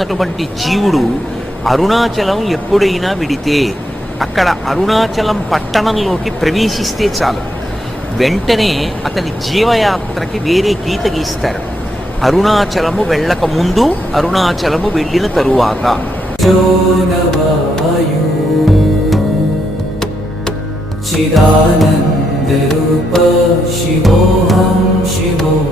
ఉన్నటువంటి జీవుడు అరుణాచలం ఎప్పుడైనా విడితే, అక్కడ అరుణాచలం పట్టణంలోకి ప్రవేశిస్తే చాలు, వెంటనే అతని జీవయాత్రకి వేరే గీత గీస్తారు. అరుణాచలము వెళ్ళక ముందు, అరుణాచలము వెళ్ళిన తరువాత. చిదానంద రూప శివోహం శివో